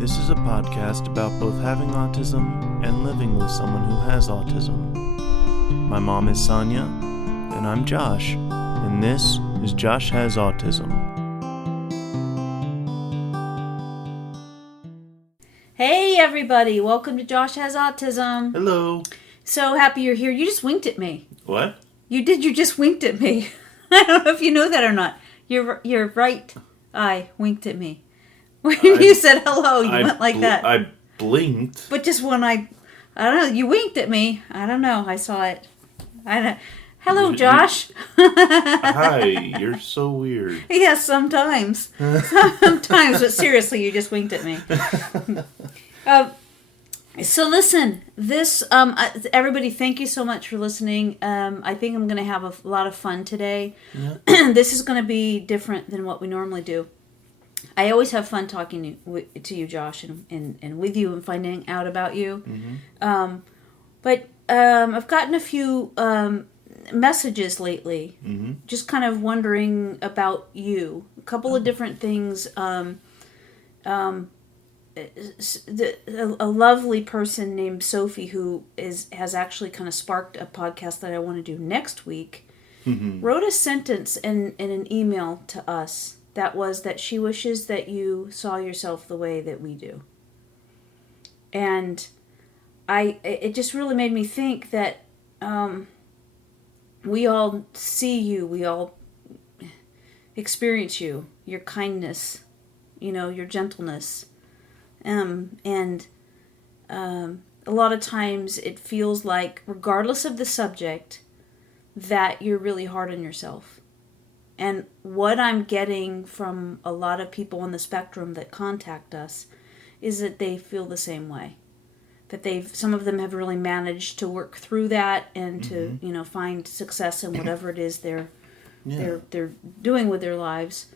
This is a podcast about both having autism and living with someone who has autism. My mom is Sonya, and I'm Josh, and this is Josh Has Autism. Hey everybody, welcome to Josh Has Autism. Hello. So happy you're here. You just winked at me. What? You just winked at me. I don't know if you know that or not. Your right eye winked at me. When you said hello, you went like that. I blinked. But just when I don't know, you winked at me. I don't know, I saw it. I don't. Hello, Josh. Hi, you're so weird. Yes, sometimes. Sometimes, but seriously, you just winked at me. So listen, this, everybody, thank you so much for listening. I think I'm going to have a lot of fun today. Yeah. This is going to be different than what we normally do. I always have fun talking to you, Josh, and with you and finding out about you. Mm-hmm. But I've gotten a few messages lately, mm-hmm. just kind of wondering about you. A couple of different things. A lovely person named Sophie, who has actually kind of sparked a podcast that I want to do next week, mm-hmm. wrote a sentence in an email to us that she wishes that you saw yourself the way that we do. And it just really made me think that we all see you, we all experience you, your kindness, your gentleness. And a lot of times it feels like, regardless of the subject, that you're really hard on yourself. And what I'm getting from a lot of people on the spectrum that contact us is that they feel the same way. That some of them have really managed to work through that and to, mm-hmm. Find success in whatever it is they're doing with their lives.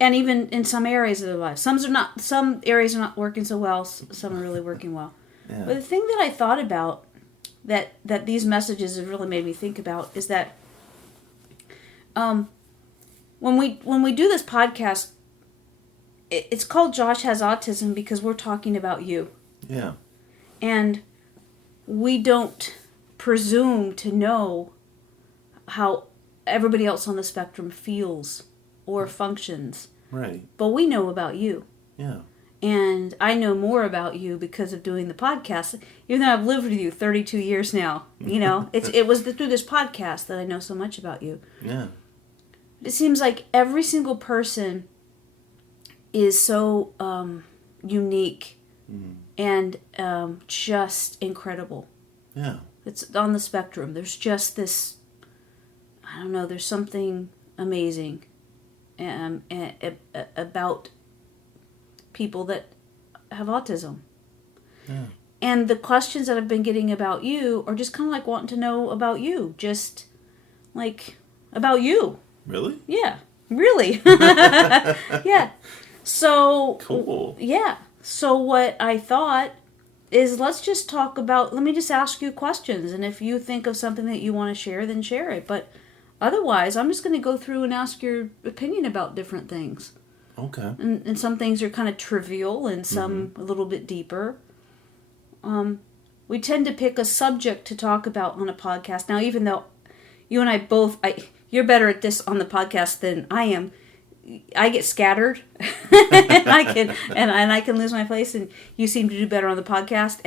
And even in some areas of their lives. Some areas are not working so well, some are really working well. Yeah. But the thing that I thought about that these messages have really made me think about is that when we do this podcast, it's called Josh Has Autism because we're talking about you. Yeah. And we don't presume to know how everybody else on the spectrum feels or functions. Right. But we know about you. Yeah. And I know more about you because of doing the podcast. Even though I've lived with you 32 years now, it was through this podcast that I know so much about you. Yeah. It seems like every single person is so unique and just incredible. Yeah. It's on the spectrum. There's just this, I don't know, there's something amazing about people that have autism. Yeah. And the questions that I've been getting about you are just kind of like wanting to know about you. Just like about you. Really? Yeah. Really. Yeah. So. Cool. Yeah. So what I thought is let me just ask you questions. And if you think of something that you want to share, then share it. But otherwise, I'm just going to go through and ask your opinion about different things. Okay. And some things are kind of trivial and some a little bit deeper. We tend to pick a subject to talk about on a podcast. Now, even though you and I both, you're better at this on the podcast than I am, I get scattered and I can lose my place, and you seem to do better on the podcast.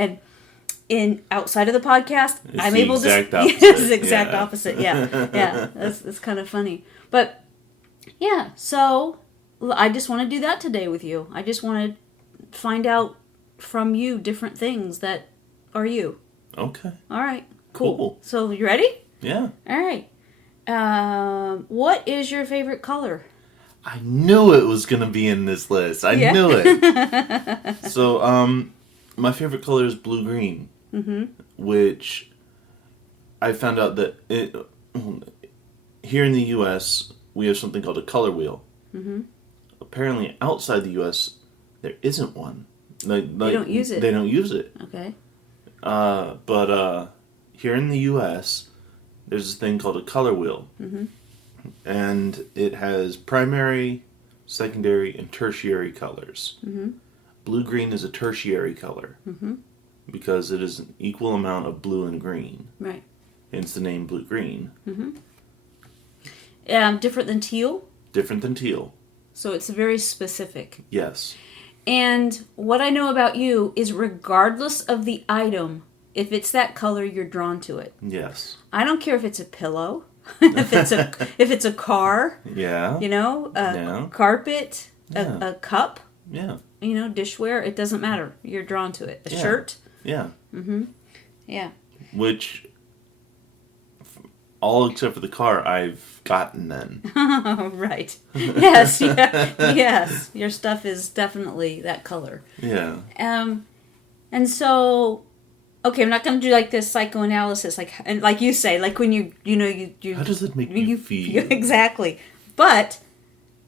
And outside of the podcast, I'm able to. It's the exact opposite. Yeah, yeah. That's kind of funny, but yeah. So I just want to do that today with you. I just want to find out from you different things that are you. Okay. All right. Cool. So you ready? Yeah. All right. What is your favorite color? I knew it was going to be in this list. I knew it. So, my favorite color is blue-green, which I found out that here in the U.S., we have something called a color wheel. Mm-hmm. Apparently, outside the U.S., there isn't one. They don't use it. They don't use it. Okay. But here in the U.S., there's this thing called a color wheel. Mm-hmm. And it has primary, secondary, and tertiary colors. Mm-hmm. blue-green is a tertiary color. Mm-hmm. Because it is an equal amount of blue and green. Right. Hence the name blue-green. Mm-hmm. Different than teal? Different than teal. So it's very specific. Yes. And what I know about you is regardless of the item, if it's that color, you're drawn to it. Yes. I don't care if it's a pillow, if it's a car, Yeah. a carpet, a cup, dishware. It doesn't matter. You're drawn to it. A shirt. Yeah. Mm-hmm. Yeah. Which, all except for the car, I've gotten then. Right. Yes. Yes. Your stuff is definitely that color. Yeah. And so, okay, I'm not going to do like this psychoanalysis, like you say, like when you. How does it make you feel? Exactly. But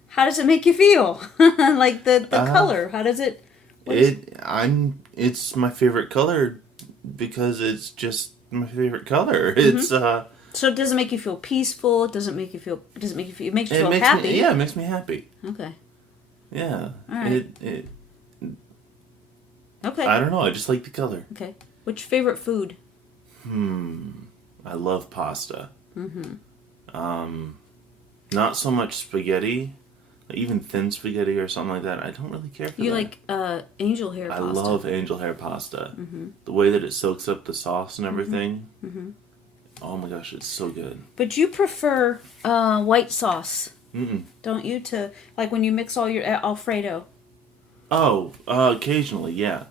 how does it make you feel? Like the color. How does it? It's my favorite color because it's just my favorite color. Mm-hmm. It's So it doesn't make you feel peaceful. It makes you feel happy. It makes me happy. Okay. Yeah. All right. Okay. I don't know. I just like the color. Okay. What's your favorite food? I love pasta. Not so much spaghetti. Even thin spaghetti or something like that, I don't really care for You that. like angel hair pasta. I love angel hair pasta. The way that it soaks up the sauce and everything. Oh my gosh, it's so good. But you prefer white sauce, Mm-mm. don't you? To like when you mix all your Alfredo. Oh, occasionally, yeah.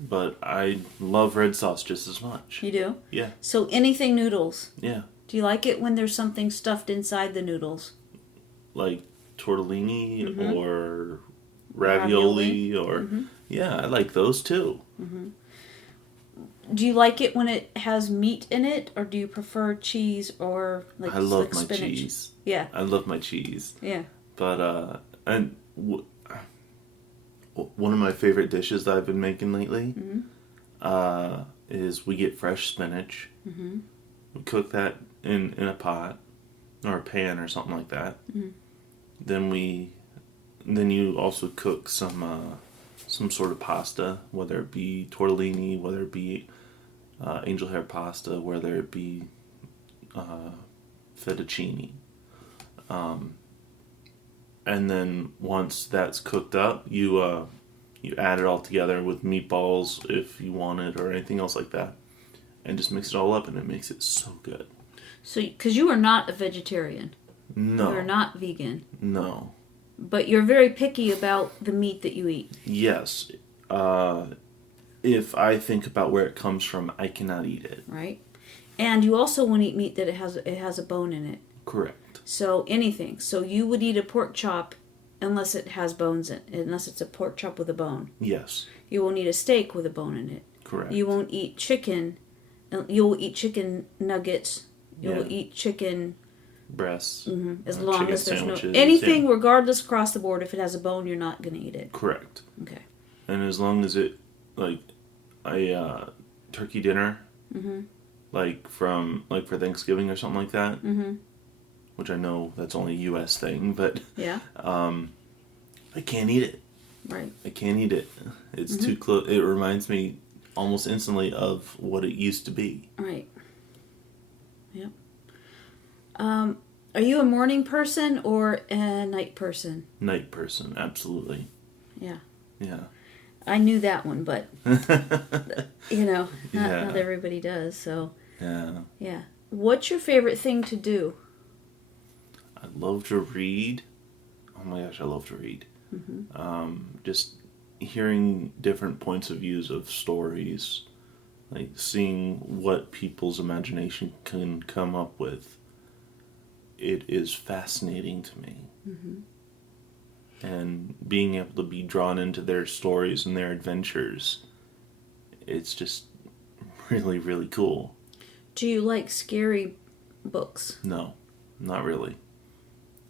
But I love red sauce just as much. You do? Yeah. So anything noodles. Yeah. Do you like it when there's something stuffed inside the noodles? Like tortellini or ravioli or... Yeah, I like those too. Do you like it when it has meat in it, or do you prefer cheese or like I love my spinach? cheese. Yeah. I love my cheese. Yeah. But, one of my favorite dishes that I've been making lately is we get fresh spinach. We cook that in a pot or a pan or something like that. Then you also cook some sort of pasta, whether it be tortellini, whether it be angel hair pasta, whether it be fettuccine. And then once that's cooked up, you add it all together with meatballs if you want it or anything else like that, and just mix it all up, and it makes it so good. So, because you are not a vegetarian. No. You're not vegan. No. But you're very picky about the meat that you eat. Yes. If I think about where it comes from, I cannot eat it. Right. And you also won't eat meat that it has a bone in it. Correct. So anything. So you would eat a pork chop unless it has bones in it, unless it's a pork chop with a bone. Yes. You won't eat a steak with a bone in it. Correct. You won't eat chicken. You'll eat chicken nuggets. You'll eat chicken breasts. As long as there's sandwiches, no anything, regardless across the board. If it has a bone, you're not going to eat it. Correct. Okay. And as long as it, like, a turkey dinner, like for Thanksgiving or something like that, which I know that's only a U.S. thing, but yeah, I can't eat it. Right. I can't eat it. It's too close. It reminds me almost instantly of what it used to be. Right. Yep. Are you a morning person or a night person? Night person, absolutely. Yeah. Yeah. I knew that one, but not Yeah. everybody does. So. Yeah. Yeah. What's your favorite thing to do? I love to read. Oh my gosh, I love to read. Just hearing different points of views of stories, like seeing what people's imagination can come up with. It is fascinating to me. And being able to be drawn into their stories and their adventures, it's just really, really cool. Do you like scary books? No, not really.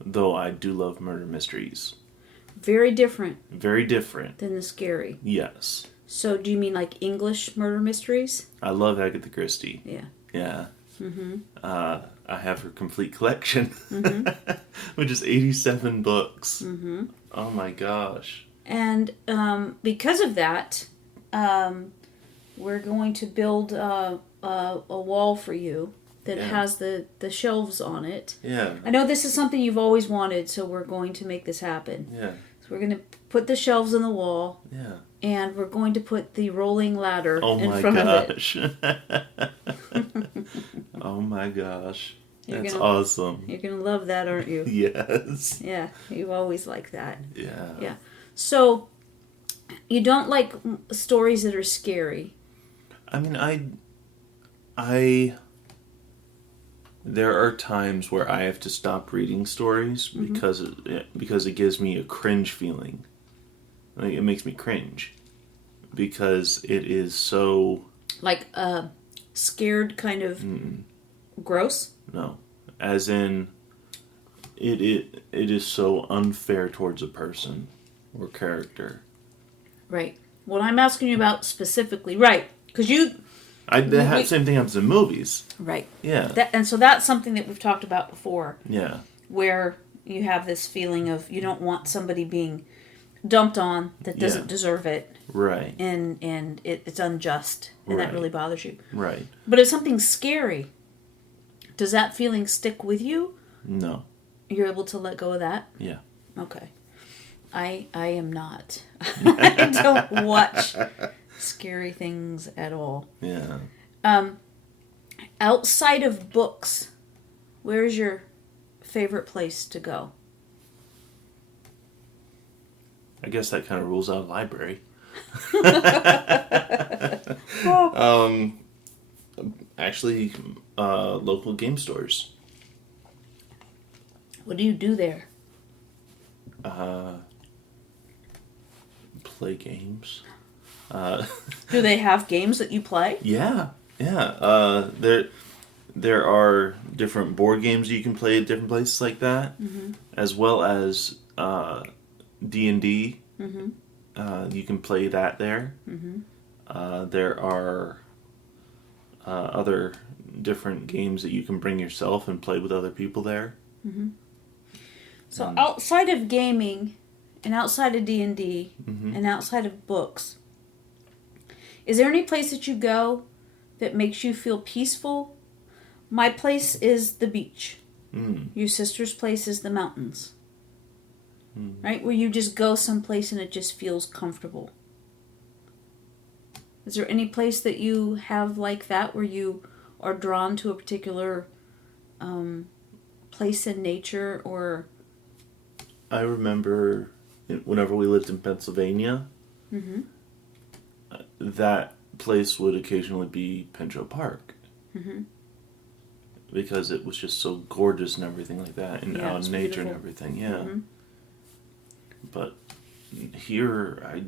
Though I do love murder mysteries. Very different. Very different. Than the scary. Yes. So do you mean like English murder mysteries? I love Agatha Christie. Yeah. Yeah. I have her complete collection, which is 87 books. Oh my gosh. And because of that, we're going to build a wall for you that has the shelves on it. Yeah. I know this is something you've always wanted, so we're going to make this happen. Yeah. So we're going to put the shelves in the wall. Yeah. And we're going to put the rolling ladder in my front gosh. of it. Oh my gosh. That's gonna, awesome. You're going to love that, aren't you? Yes. Yeah, you always like that. Yeah. Yeah. So, you don't like stories that are scary. I mean, there are times where I have to stop reading stories because it gives me a cringe feeling. Like, it makes me cringe because it is so like scared kind of gross. No, as in it is so unfair towards a person or character. Right. What I'm asking you about specifically, right? Because same thing happens in movies. Right. Yeah. And so that's something that we've talked about before. Yeah. Where you have this feeling of you don't want somebody being dumped on that doesn't deserve it. Right. And it's unjust. And that really bothers you. Right. But if something's scary, does that feeling stick with you? No. You're able to let go of that? Yeah. Okay. I am not. I don't watch scary things at all. Yeah. Outside of books, where's your favorite place to go? I guess that kind of rules out a library. Actually, local game stores. What do you do there? Play games. Do they have games that you play? Yeah. There are different board games you can play at different places like that, as well as D&D. You can play that there. There are other different games that you can bring yourself and play with other people there. So outside of gaming, and outside of D&D, and outside of books, is there any place that you go that makes you feel peaceful? My place is the beach. Your sister's place is the mountains. Right? Where you just go someplace and it just feels comfortable. Is there any place that you have like that where you are drawn to a particular place in nature or... I remember whenever we lived in Pennsylvania, that place would occasionally be Pinto Park. Because it was just so gorgeous and everything like that, and out in nature beautiful. And everything, yeah. But here, I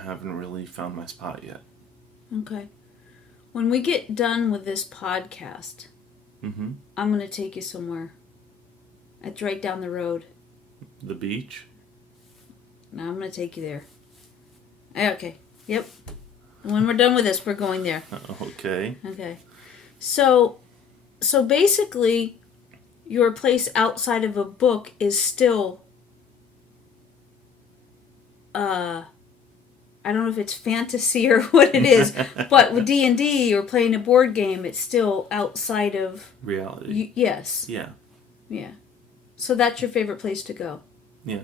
haven't really found my spot yet. Okay. When we get done with this podcast, I'm going to take you somewhere. It's right down the road. The beach? No, I'm going to take you there. Okay. Yep. When we're done with this, we're going there. Okay. Okay. So basically, your place outside of a book is still, I don't know if it's fantasy or what it is, but with D&D or playing a board game, it's still outside of... reality. Yes. Yeah. Yeah. So that's your favorite place to go? Yeah.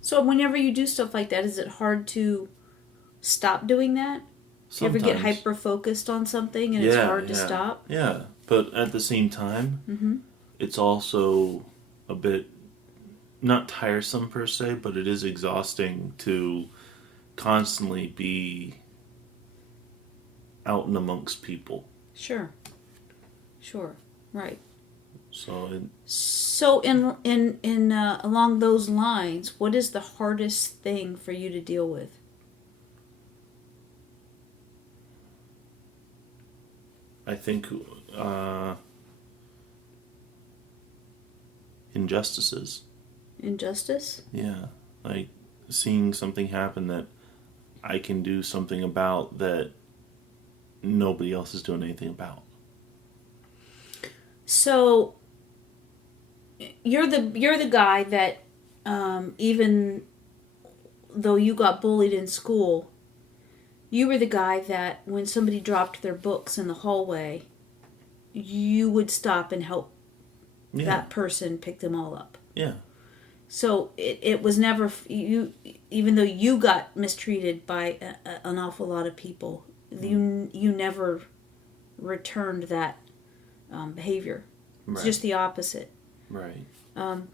So whenever you do stuff like that, is it hard to stop doing that? Do you ever get hyper-focused on something and it's hard to stop? Yeah, but at the same time, it's also a bit, not tiresome per se, but it is exhausting to constantly be out and amongst people. Sure. Right. So in along those lines, what is the hardest thing for you to deal with? I think injustices. Injustice? Yeah, like seeing something happen that I can do something about that nobody else is doing anything about. So you're the guy that even though you got bullied in school, you were the guy that when somebody dropped their books in the hallway, you would stop and help that person pick them all up. Yeah. So it was never you, even though you got mistreated by an awful lot of people, you never returned that behavior. It's just the opposite. Right. And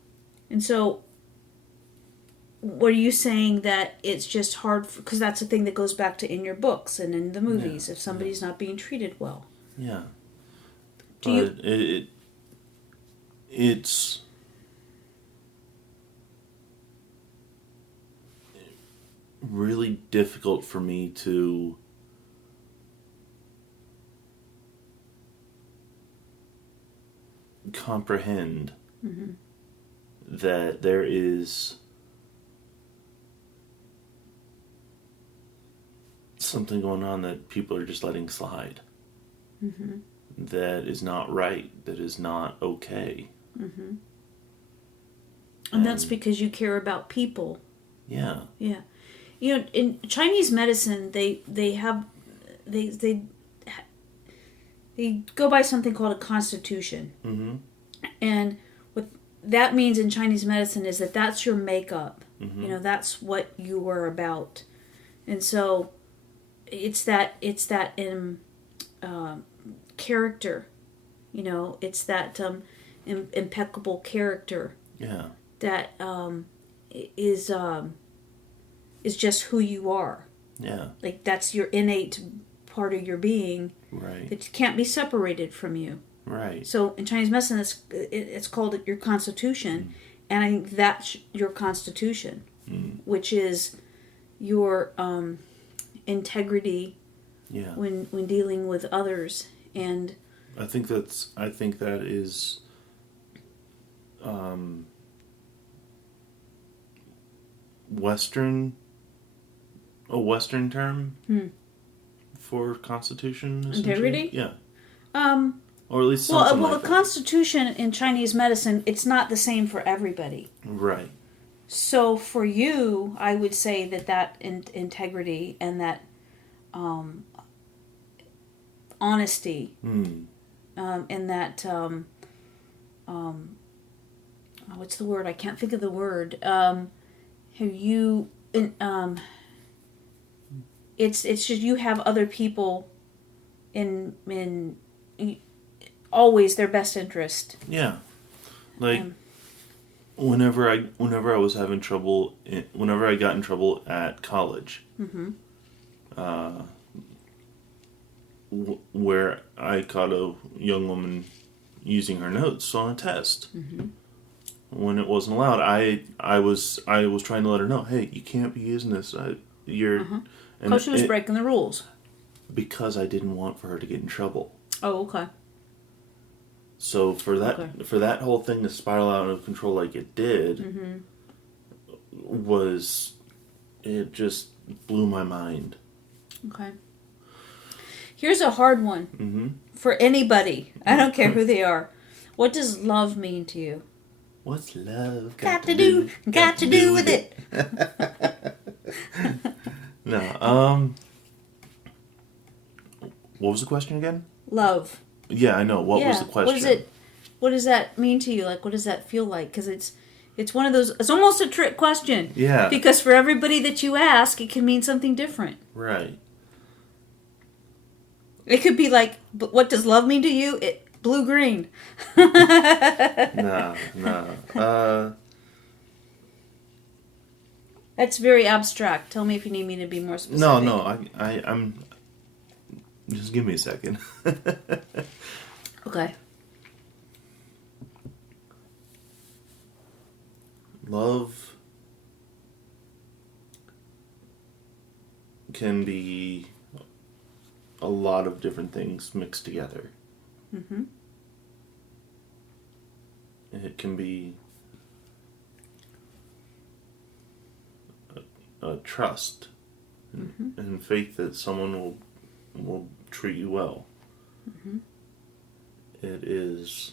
so, were you saying that it's just hard because that's the thing that goes back to in your books and in the movies if somebody's not being treated well? Yeah. Do it's really difficult for me to comprehend that there is something going on that people are just letting slide. That is not right. That is not okay. And that's because you care about people. Yeah. Yeah. You know, in Chinese medicine, they go by something called a constitution. And what that means in Chinese medicine is that that's your makeup. You know, that's what you were about. And so it's that character, you know, it's that impeccable character. Yeah. That is just who you are. Yeah. Like that's your innate part of your being. Right. That can't be separated from you. Right. So in Chinese medicine, it's called your constitution, and I think that's your constitution, which is your integrity. Yeah. When dealing with others, and I think that is a Western term for constitution. Integrity? Yeah. Or at least something well, like the that. constitution in Chinese medicine, it's not the same for everybody. Right. So for you, I would say that integrity and that honesty, and that what's the word? I can't think of the word. It's just you have other people in always their best interest. Yeah. Like whenever I was having trouble, whenever I got in trouble at college, where I caught a young woman using her notes on a test. When it wasn't allowed, I was trying to let her know, hey, you can't be using this. Because she was breaking the rules. Because I didn't want for her to get in trouble. Oh, okay. So for that whole thing to spiral out of control like it did, it just blew my mind. Okay. Here's a hard one for anybody. I don't care who they are. What does love mean to you? What's love got to do with it? No. What was the question again? Love. Yeah, I know. What was the question? What does that mean to you? Like, what does that feel like? Because it's one of those. It's almost a trick question. Yeah. Because for everybody that you ask, it can mean something different. Right. It could be like, what does love mean to you? Blue green. No. That's very abstract. Tell me if you need me to be more specific. No. I'm. Just give me a second. Okay. Love can be a lot of different things mixed together. It can be a trust and faith that someone will treat you well. It is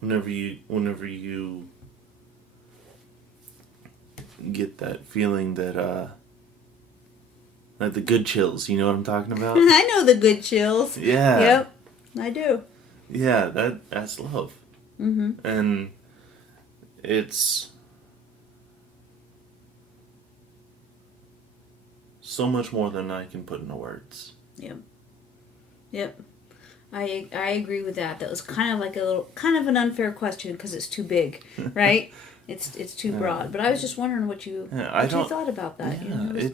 whenever you get that feeling that like the good chills, you know what I'm talking about? I know the good chills. Yeah. Yep, I do. Yeah, that's love. Mm-hmm. And it's so much more than I can put into words. Yep. I agree with that. That was kind of an unfair question because it's too big, right? It's too broad. But I was just wondering what you thought about that. Yeah,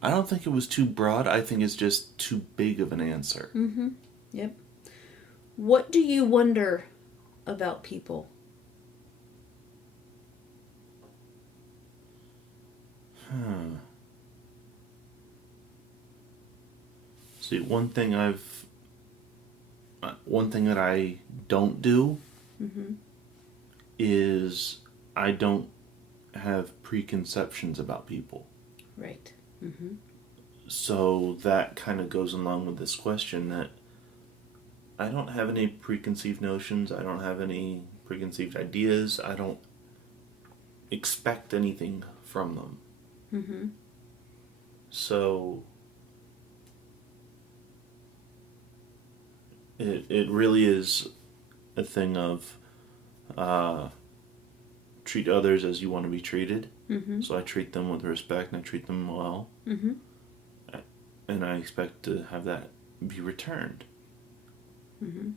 I don't think it was too broad. I think it's just too big of an answer. Mm-hmm. Yep. What do you wonder about people? See, one thing that I don't do is I don't have preconceptions about people. Right. Mm-hmm. So that kind of goes along with this question that I don't have any preconceived notions. I don't have any preconceived ideas. I don't expect anything from them. Mm-hmm. So it really is a thing of treat others as you want to be treated. Mm-hmm. So I treat them with respect and I treat them well. Mm-hmm. And I expect to have that be returned. Mm-hmm.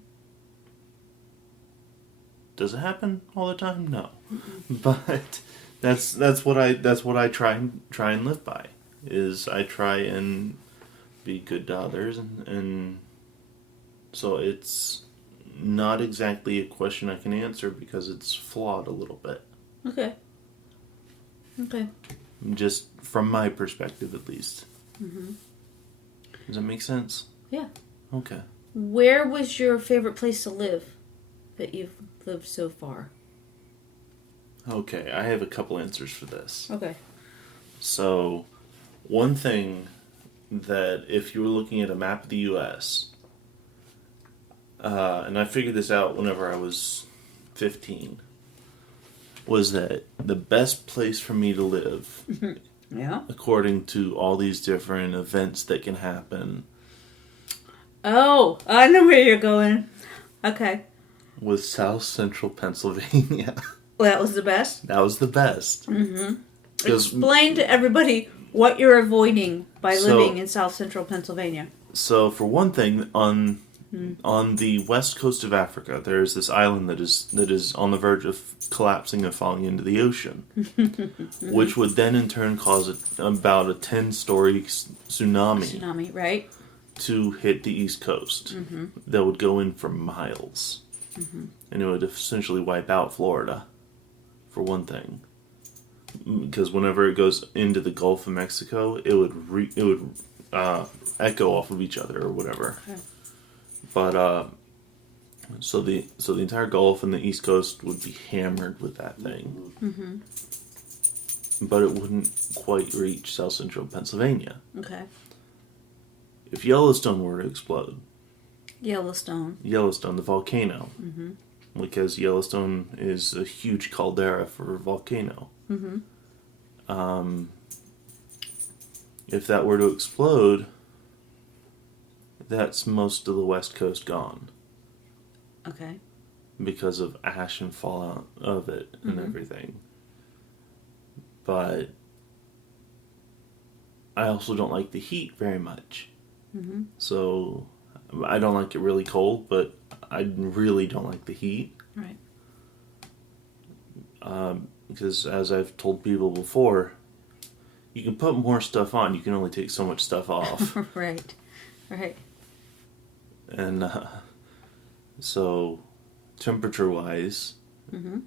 Does it happen all the time? No. Mm-hmm. But that's what I try and live by. Is I try and be good to others and so it's not exactly a question I can answer because it's flawed a little bit. Okay. Just from my perspective, at least. Mm-hmm. Does that make sense? Yeah. Okay. Where was your favorite place to live that you've lived so far? Okay, I have a couple answers for this. Okay. So, one thing that if you were looking at a map of the U.S., and I figured this out whenever I was 15, was that the best place for me to live, Yeah. according to all these different events that can happen, Oh, I know where you're going. Okay. was South Central Pennsylvania. Well, that was the best? That was the best. Mm-hmm. Explain to everybody what you're avoiding by living in South Central Pennsylvania. So, for one thing, on the west coast of Africa, there is this island that is on the verge of collapsing and falling into the ocean, which would then in turn cause about a 10-story tsunami, right? to hit the east coast. Mm-hmm. That would go in for miles, Mm-hmm. and it would essentially wipe out Florida, for one thing. Because whenever it goes into the Gulf of Mexico, it would echo off of each other or whatever. Okay. But so the entire Gulf and the East Coast would be hammered with that thing. Mm-hmm. But it wouldn't quite reach South Central Pennsylvania. Okay. If Yellowstone were to explode, Yellowstone, the volcano, mm-hmm. because Yellowstone is a huge caldera for a volcano. Mm-hmm. If that were to explode, that's most of the West Coast gone. Okay. Because of ash and fallout of it and Mm-hmm. everything. But I also don't like the heat very much. Mm-hmm. So I don't like it really cold, but I really don't like the heat. Right. Because as I've told people before, you can put more stuff on, you can only take so much stuff off. Right. And so temperature-wise, Mm-hmm.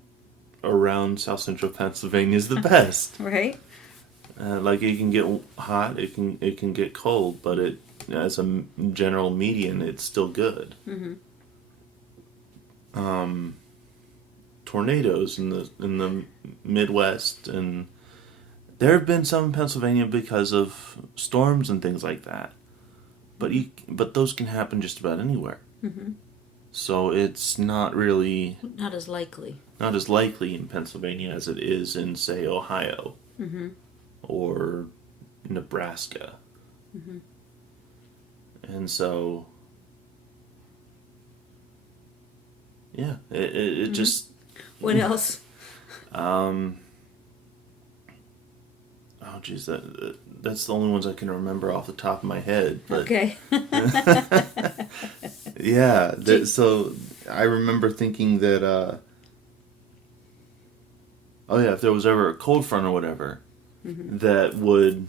around South Central Pennsylvania is the best. Right. Like it can get hot, it can get cold, but it as a general median, it's still good. Mm-hmm. Tornadoes in the Midwest, and there have been some in Pennsylvania because of storms and things like that. But those can happen just about anywhere. Mm-hmm. So it's not really Not as likely. not as likely in Pennsylvania as it is in, say, Ohio or Nebraska. And so, yeah, it just... What else? Oh, geez, that's the only ones I can remember off the top of my head. But Okay. yeah, so I remember thinking that, oh yeah, if there was ever a cold front or whatever, that would,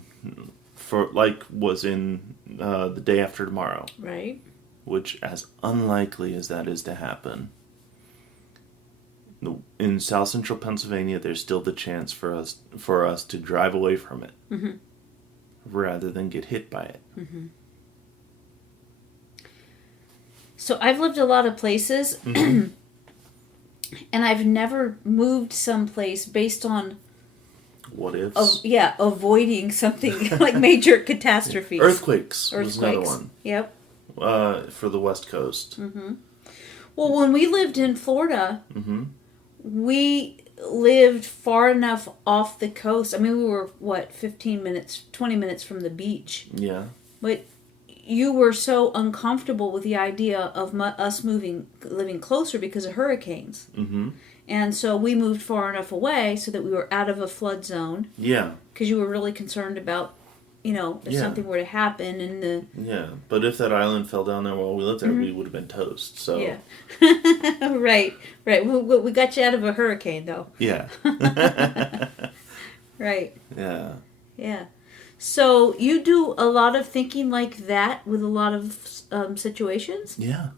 was in the day after tomorrow. Right. Which, as unlikely as that is to happen, in South Central Pennsylvania, there's still the chance for us to drive away from it, rather than get hit by it. So I've lived a lot of places, and I've never moved someplace based on What ifs? avoiding something like major catastrophes. Earthquakes was another one. Yep. For the West Coast. Well, when we lived in Florida, we lived far enough off the coast. I mean, we were, 15 minutes, 20 minutes from the beach. Yeah. But you were so uncomfortable with the idea of us living closer because of hurricanes. And so we moved far enough away so that we were out of a flood zone. Yeah. Because you were really concerned about, if something were to happen and the... Yeah, but if that island fell down there while we lived there, we would have been toast, so... Yeah. Right. We got you out of a hurricane, though. Yeah. Right. Yeah. Yeah. So you do a lot of thinking like that with a lot of situations? Yeah.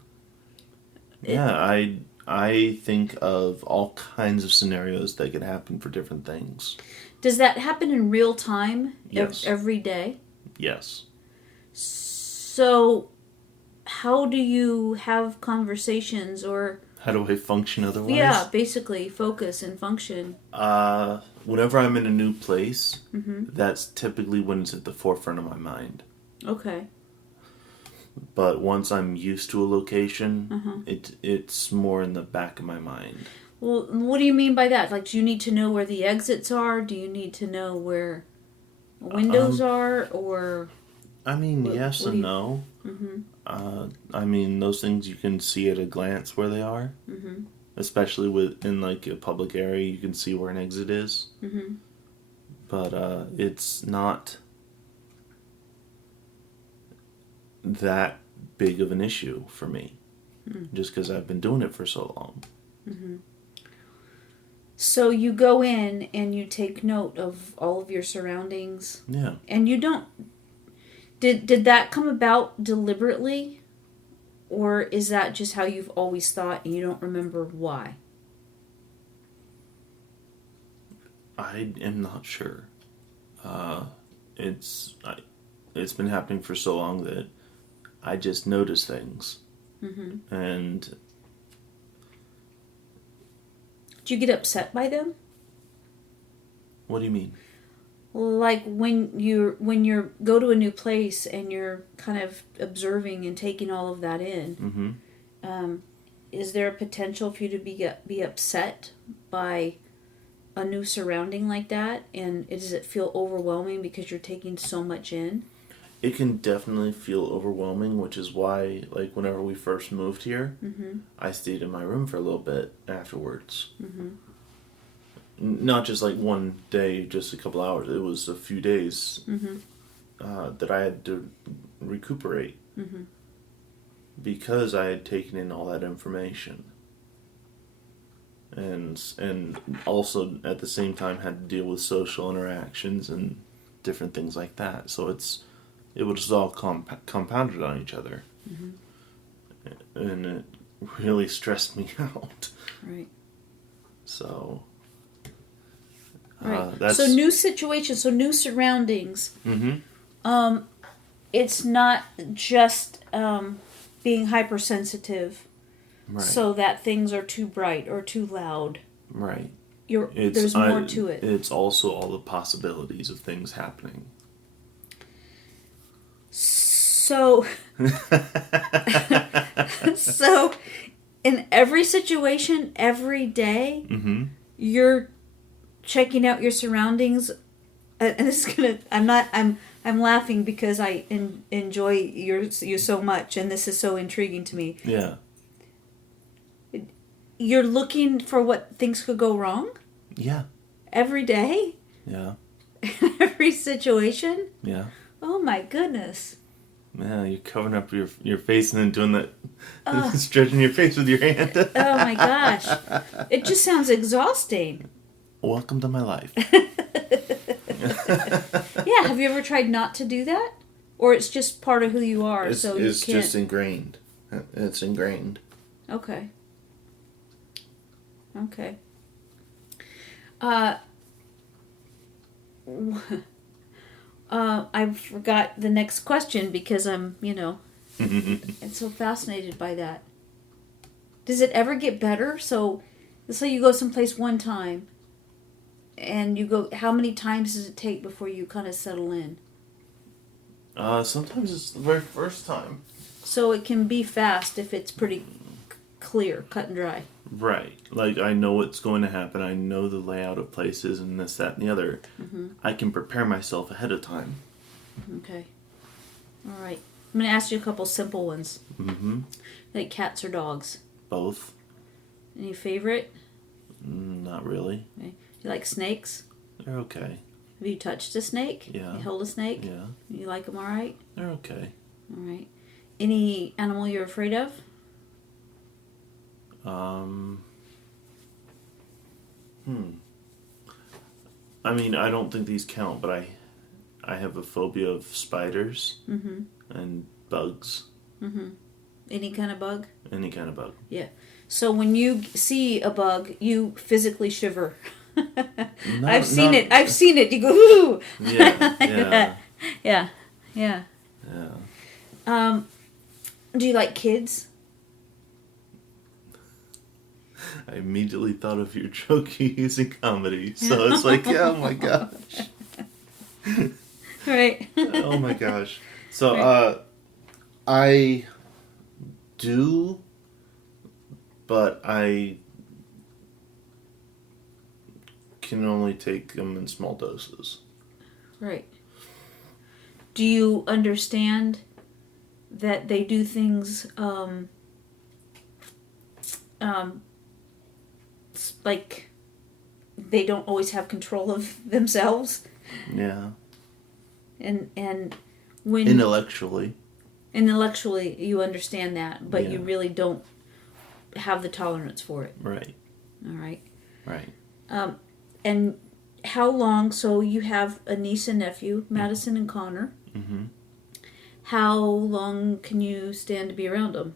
Yeah, I think of all kinds of scenarios that could happen for different things. Does that happen in real time? Yes. Every day? Yes. So how do you have conversations or... How do I function otherwise? Yeah, basically focus and function. Whenever I'm in a new place, that's typically when it's at the forefront of my mind. Okay. But once I'm used to a location, it's more in the back of my mind. Well, what do you mean by that? Like, do you need to know where the exits are? Do you need to know where windows are? Or... I mean, yes and no. I mean, those things you can see at a glance where they are. Especially in like a public area, you can see where an exit is. But it's not that big of an issue for me. Just because I've been doing it for so long. So you go in and you take note of all of your surroundings. Yeah. And you don't... Did that come about deliberately? Or is that just how you've always thought and you don't remember why? I am not sure. It's been happening for so long that I just notice things. And... Do you get upset by them? What do you mean? Like when you go to a new place and you're kind of observing and taking all of that in, is there a potential for you to be upset by a new surrounding like that? And does it feel overwhelming because you're taking so much in? It can definitely feel overwhelming, which is why, like, whenever we first moved here, I stayed in my room for a little bit afterwards. Not just like one day, just a couple hours. It was a few days that I had to recuperate because I had taken in all that information, and also at the same time had to deal with social interactions and different things like that. So it was all compounded on each other, and it really stressed me out. Right. So. Right. So new situations, so new surroundings. It's not just being hypersensitive, so that things are too bright or too loud. Right. There's more to it. It's also all the possibilities of things happening. So, in every situation, every day, Mm-hmm. you're checking out your surroundings. And this is gonna. I'm laughing because I enjoy you so much, and this is so intriguing to me. Yeah. You're looking for what things could go wrong Yeah. every day, Yeah. every situation. Yeah. Oh my goodness! Yeah, you're covering up your face and then doing that, stretching your face with your hand. Oh my gosh! It just sounds exhausting. Welcome to my life. Yeah, have you ever tried not to do that, or it's just part of who you are? It's can't. just ingrained. It's ingrained. Okay. Okay. I forgot the next question because I'm so fascinated by that. Does it ever get better? So, let's say you go someplace one time, and you go. How many times does it take before you kind of settle in? Sometimes it's the very first time. So it can be fast if it's pretty clear, cut and dry. Right. Like, I know what's going to happen. I know the layout of places and this, that, and the other. Mm-hmm. I can prepare myself ahead of time. Okay. All right. I'm going to ask you a couple simple ones. Mm-hmm. Like cats or dogs? Both. Any favorite? Not really. Okay. You like snakes? They're okay. Have you touched a snake? Yeah. You held a snake? Yeah. You like them all right? They're okay. All right. Any animal you're afraid of? I mean, I don't think these count, but I have a phobia of spiders and bugs. Any kind of bug? Any kind of bug. Yeah. So when you see a bug, you physically shiver. I've seen it. I've seen it. You go, ooh. Yeah, yeah. Yeah. Yeah. Yeah. Do you like kids? I immediately thought of your joke you use in comedy, so it's like, oh my gosh. Right. Oh my gosh. So, I do, but I can only take them in small doses. Right. Do you understand that they do things like they don't always have control of themselves? Yeah. And when Intellectually you understand that, but Yeah. you really don't have the tolerance for it. Right. All right. Right. And how long? So you have a niece and nephew, Madison and Connor. Mm-hmm. How long can you stand to be around them?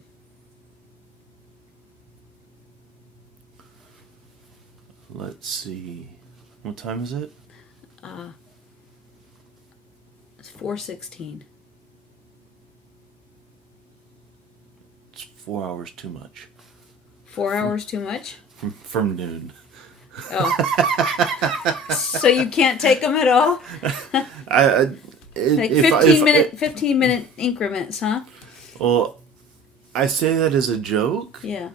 Let's see. What time is it? It's 4:16. It's 4 hours too much. 4 hours too much? From noon. Oh. So you can't take them at all? Like 15 minute increments, huh? Well, I say that as a joke. Yeah.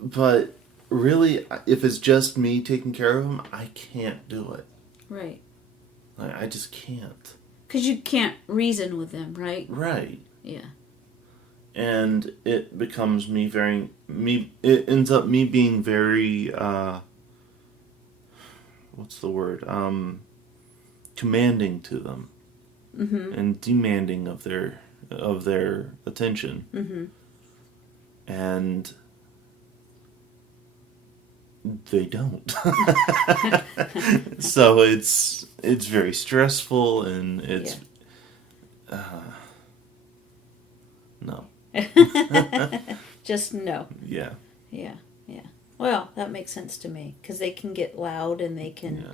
But really, if it's just me taking care of them, I can't do it. Right. I just can't. Because you can't reason with them, right? Right. Yeah. And it becomes it ends up me being very, what's the word? Commanding to them. Mm-hmm. And demanding of their attention. Mm-hmm. And they don't. So it's very stressful, and it's no. Just no. Yeah. Yeah. Yeah. Well, that makes sense to me because they can get loud and they can,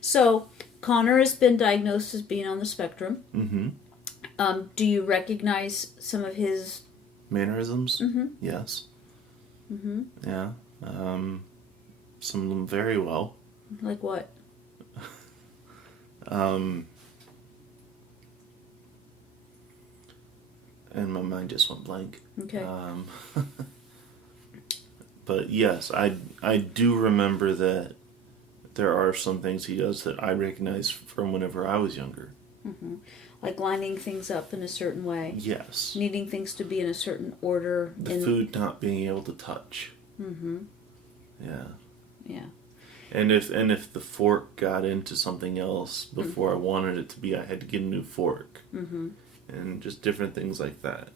So Connor has been diagnosed as being on the spectrum. Mm-hmm. Do you recognize some of his mannerisms? Mm-hmm. Yes. Mm-hmm. Yeah. Some of them very well. Like what? And my mind just went blank. Okay. But yes, I do remember that there are some things he does that I recognize from whenever I was younger. Mm-hmm. Like lining things up in a certain way. Yes. Needing things to be in a certain order. The food not being able to touch. Mm-hmm. Yeah. Yeah. And if the fork got into something else before I wanted it to be, I had to get a new fork. Mm-hmm. And just different things like that.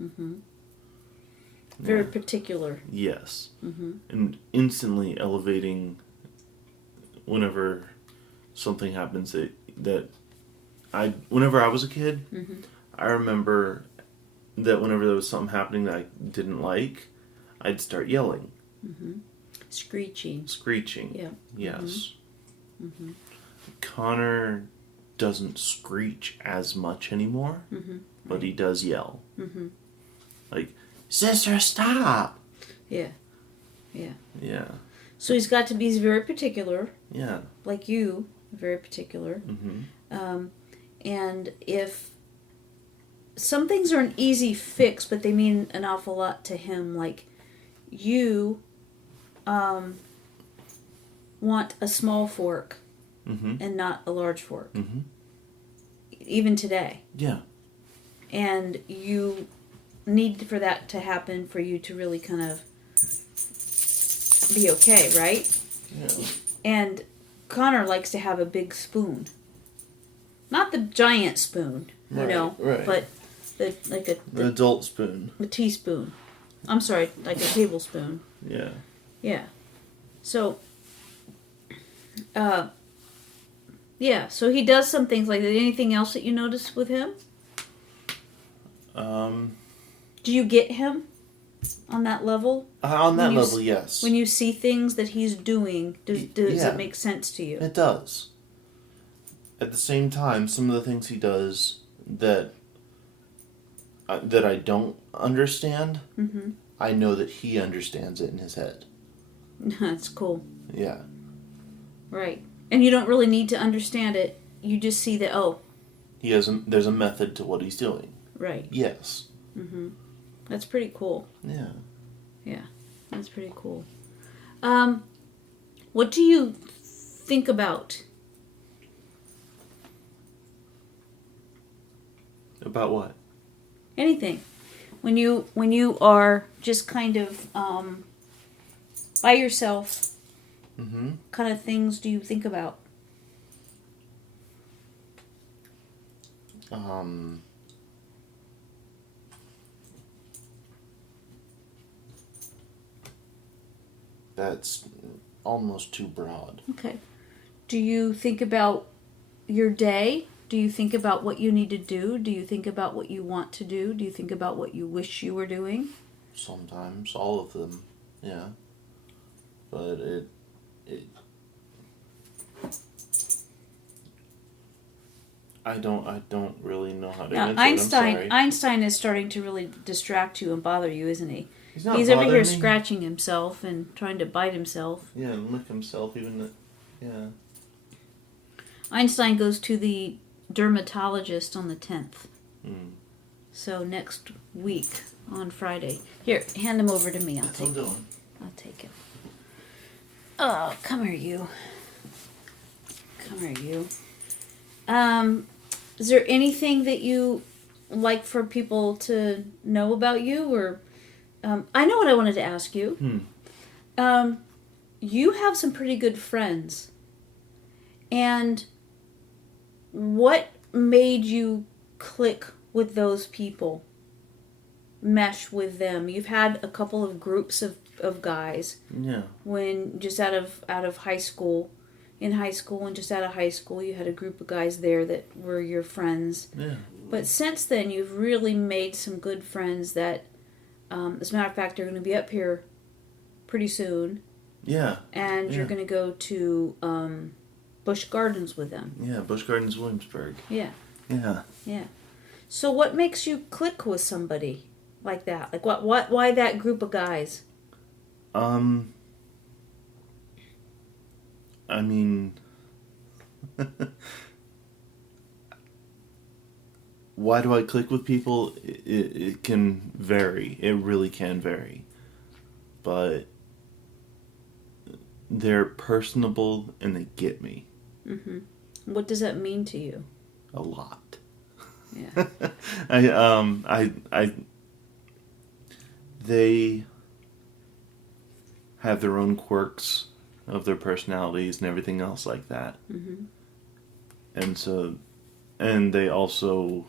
Mm-hmm. Yeah. Very particular. Yes. Mm-hmm. And instantly elevating whenever something happens that whenever I was a kid, Mm-hmm. I remember that whenever there was something happening that I didn't like, I'd start yelling. Mm-hmm. Screeching. Screeching. Yeah. Yes. Mm-hmm. Connor doesn't screech as much anymore, Mm-hmm. but he does yell. Mm-hmm. Like, sister, stop! Yeah. Yeah. Yeah. So he's very particular, Yeah. like you, very particular. Mm-hmm. And if some things are an easy fix, but they mean an awful lot to him, like you want a small fork Mm-hmm. and not a large fork, Mm-hmm. even today. Yeah. And you need for that to happen for you to really kind of be okay, right? Yeah. And Connor likes to have a big spoon. Not the giant spoon, you know, right. but An adult spoon. a teaspoon. I'm sorry, like a tablespoon. Yeah. Yeah. So, yeah, so he does some things like that. Anything else that you notice with him? Do you get him on that level? On that level, yes. When you see things that he's doing, does yeah. it make sense to you? It does. At the same time, some of the things he does that I don't understand, Mm-hmm. I know that he understands it in his head. That's cool. Yeah. Right. And you don't really need to understand it. You just see that, oh. There's a method to what he's doing. Right. Yes. Mm-hmm. That's pretty cool. Yeah. Yeah. That's pretty cool. What do you think about? About what? Anything. When you are just kind of by yourself, Mm-hmm. kind of things do you think about? That's almost too broad. Okay. Do you think about your day? Do you think about what you need to do? Do you think about what you want to do? Do you think about what you wish you were doing? Sometimes, all of them, yeah. But it I don't really know how to Now, answer it. I'm sorry. Einstein is starting to really distract you and bother you, isn't he? He's not He's over here bothering me. scratching himself and trying to bite himself. Yeah, and lick himself even. Yeah. Einstein goes to the dermatologist on the 10th. Mm. So next week on Friday. Here, hand him over to me. That's what I'm doing. I'll take it. Oh, come here, you. Come here, you. Is there anything that you like for people to know about you, or I know what I wanted to ask you. You have some pretty good friends, and what made you click with those people? Mesh with them. You've had a couple of groups of guys. Yeah. When just out of high school, in high school and just out of high school, you had a group of guys there that were your friends. Yeah. But since then, you've really made some good friends that, as a matter of fact, they're going to be up here pretty soon. Yeah. And you're going to go to Busch Gardens with them. Yeah, Busch Gardens, Williamsburg. Yeah. Yeah. Yeah. So what makes you click with somebody like that? Like why that group of guys? I mean, why do I click with people? It can vary. It really can vary. But they're personable and they get me. Mm-hmm. What does that mean to you? A lot. Yeah. They have their own quirks of their personalities and everything else like that. Mm-hmm. And they also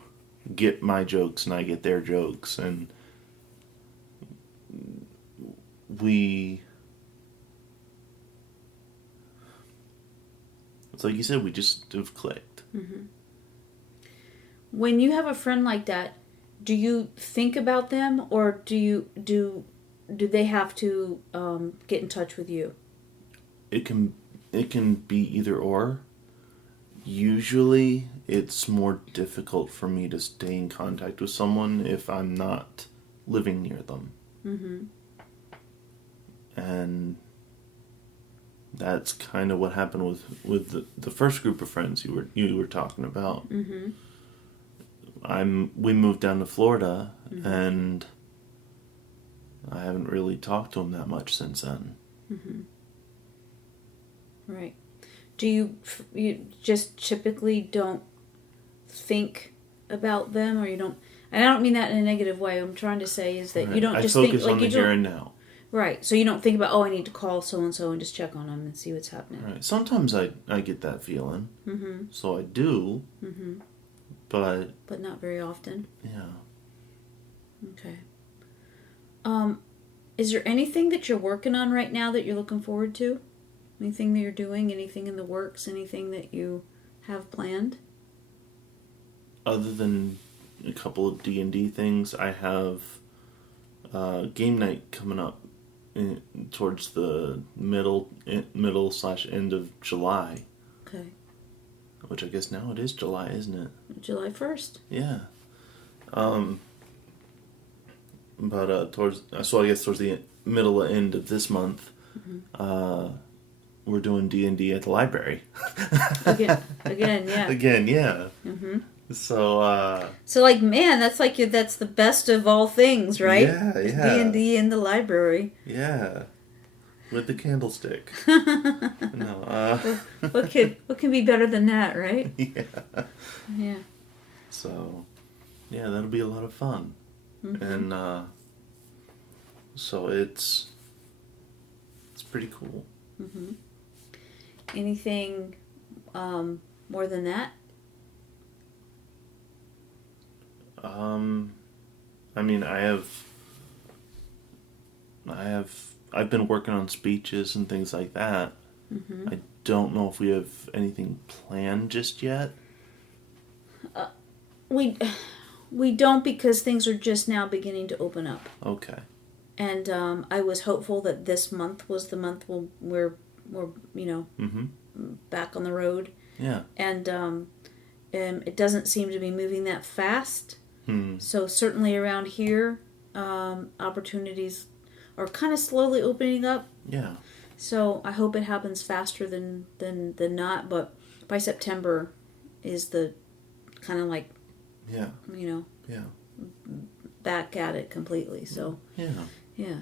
get my jokes and I get their jokes, and it's like you said, we just have clicked. Mm-hmm. When you have a friend like that, do you think about them, or do they have to get in touch with you? It can be either or. Usually, it's more difficult for me to stay in contact with someone if I'm not living near them. Mm-hmm. And that's kind of what happened with the first group of friends you were talking about. Mm-hmm. We moved down to Florida, Mm-hmm. and I haven't really talked to them that much since then. Mm-hmm. Right. Do you just typically don't think about them, or you don't? And I don't mean that in a negative way. What I'm trying to say is that you don't just think focus like on you the don't. here and now. Right. So you don't think about, oh, I need to call so and so and just check on them and see what's happening. Right. Sometimes I get that feeling, Mm-hmm. so I do. Mm-hmm. But not very often. yeah. Okay. Is there anything that you're working on right now that you're looking forward to? Anything that you're doing? Anything in the works? Anything that you have planned? Other than a couple of D&D things, I have game night coming up towards the middle / end of July. Okay. Which I guess now it is July, isn't it? July 1st. Yeah. But towards the middle end of this month, Mm-hmm. We're doing D&D at the library. Again, yeah. Again, yeah. Mm-hmm. So like, man, that's the best of all things, right? Yeah, yeah. D&D in the library. yeah, with the candlestick. No, What can be better than that, right? yeah. Yeah. So, yeah, that'll be a lot of fun. Mm-hmm. And so it's pretty cool. Mm-hmm. Anything more than that? I mean, I've been working on speeches and things like that. Mm-hmm. I don't know if we have anything planned just yet. We don't, because things are just now beginning to open up. Okay. And I was hopeful that this month was the month we're Mm-hmm. back on the road. Yeah. And it doesn't seem to be moving that fast. So certainly around here, opportunities are kind of slowly opening up. Yeah. So I hope it happens faster than not. But by September is the kind of like, Yeah. Yeah. back at it completely. So Yeah.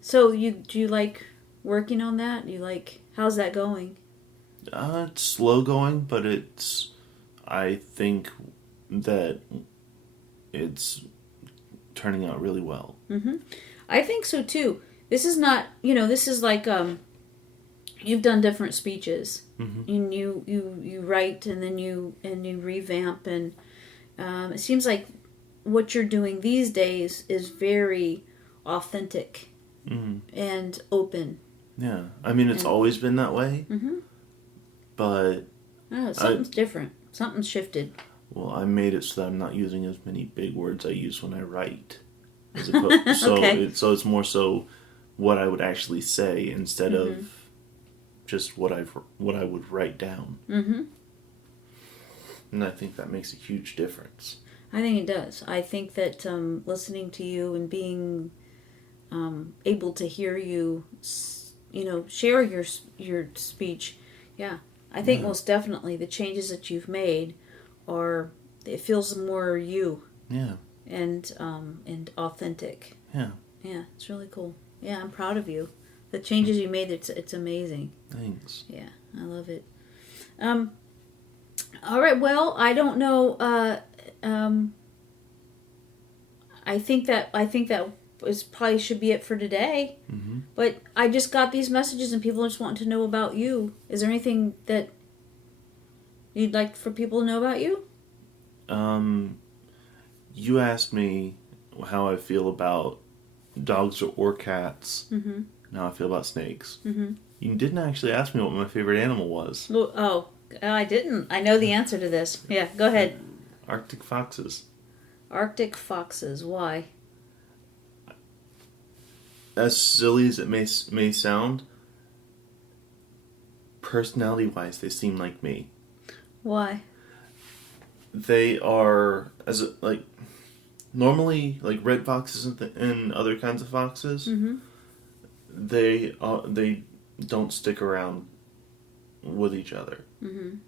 So do you like working on that? How's that going? It's slow going, but I think that it's turning out really well. Mm-hmm. I think so too. This is not, this is like, you've done different speeches. Mm-hmm. And you write and then you revamp, and it seems like what you're doing these days is very authentic and open. Yeah. I mean, it's always been that way. Mm-hmm. But something's different. Something's shifted. Well, I made it so that I'm not using as many big words I use when I write. As opposed, Okay. It's more so what I would actually say instead of just what I would write down. Mm-hmm. And I think that makes a huge difference. I think it does. I think that listening to you and being able to hear you, share your speech, yeah, I think most definitely the changes that you've made it feels more you. Yeah. And authentic. Yeah. Yeah, it's really cool. Yeah, I'm proud of you. The changes you made, it's amazing. Thanks. Yeah, I love it. All right, well, I don't know. I think that is probably should be it for today. Mm-hmm. But I just got these messages and people just want to know about you. Is there anything that you'd like for people to know about you? You asked me how I feel about dogs or cats. Mm-hmm. And how I feel about snakes. Mm-hmm. You didn't actually ask me what my favorite animal was. Oh, I didn't. I know the answer to this. Yeah, go ahead. Arctic foxes. Arctic foxes. Why? As silly as it may sound, personality-wise, they seem like me. Why? They are normally like red foxes and other kinds of foxes. Mm-hmm. They don't stick around with each other. Mm-hmm.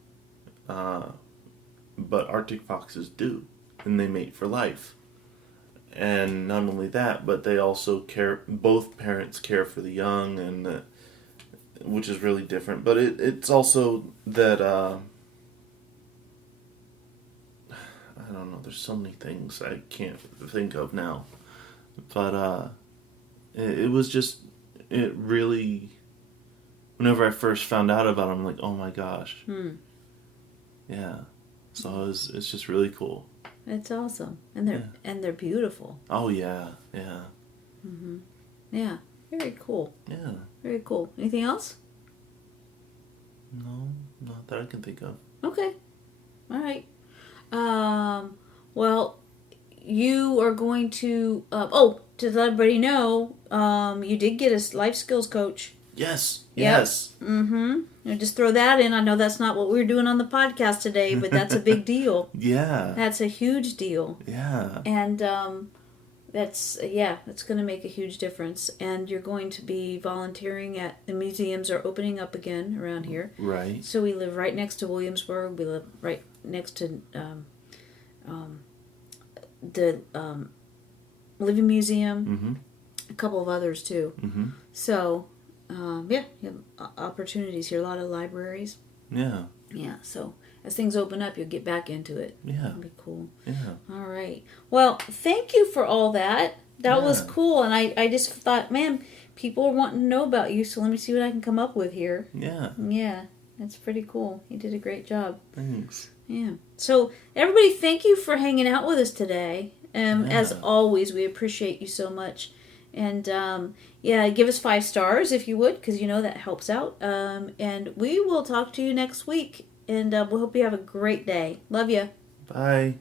But Arctic foxes do, and they mate for life. And not only that, but they also care. Both parents care for the young, and which is really different. But it's also that I don't know. There's so many things I can't think of now, but it was just it really. Whenever I first found out about them, I'm like, oh my gosh, yeah. So it's just really cool. It's awesome, and they're beautiful. Oh yeah, yeah. Mm-hmm. Yeah, very cool. Yeah. Very cool. Anything else? No, not that I can think of. Okay. All right. Well, you are going to to let everybody know, you did get a life skills coach. Yes. Yep. Yes. Mm-hmm. Just throw that in. I know that's not what we're doing on the podcast today, but that's a big deal. Yeah. That's a huge deal. Yeah. And that's going to make a huge difference. And you're going to be volunteering at the museums are opening up again around here. Right. So we live right next to Williamsburg. We live right next to the Living Museum. Mm-hmm. A couple of others too. Mm-hmm. So you have opportunities here. A lot of libraries. Yeah. Yeah. So as things open up, you'll get back into it. Yeah. That'll be cool. Yeah. All right. Well, thank you for all that. That was cool. And I just thought, man, people are wanting to know about you. So let me see what I can come up with here. Yeah. Yeah. That's pretty cool. You did a great job. Thanks. Yeah. So everybody, thank you for hanging out with us today. As always, we appreciate you so much. And give us 5 stars if you would, because that helps out. And we will talk to you next week. And we hope you have a great day. Love you. Bye.